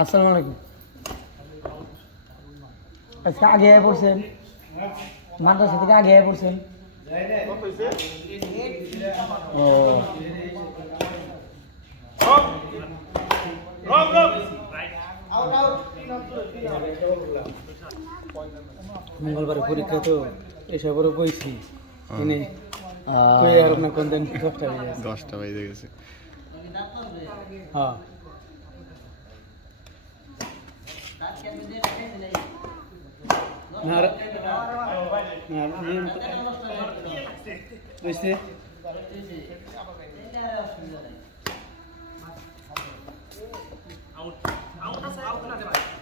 আসসালামু আলাইকুম। আজকে আগে পড়ছেন মাদ্রাসা থেকে আগে পড়ছেন? ও মঙ্গলবার পরীক্ষা তো এসবেরও কইছি আপনার কোন দিন 10টা বেজে গেছে। হ্যাঁ out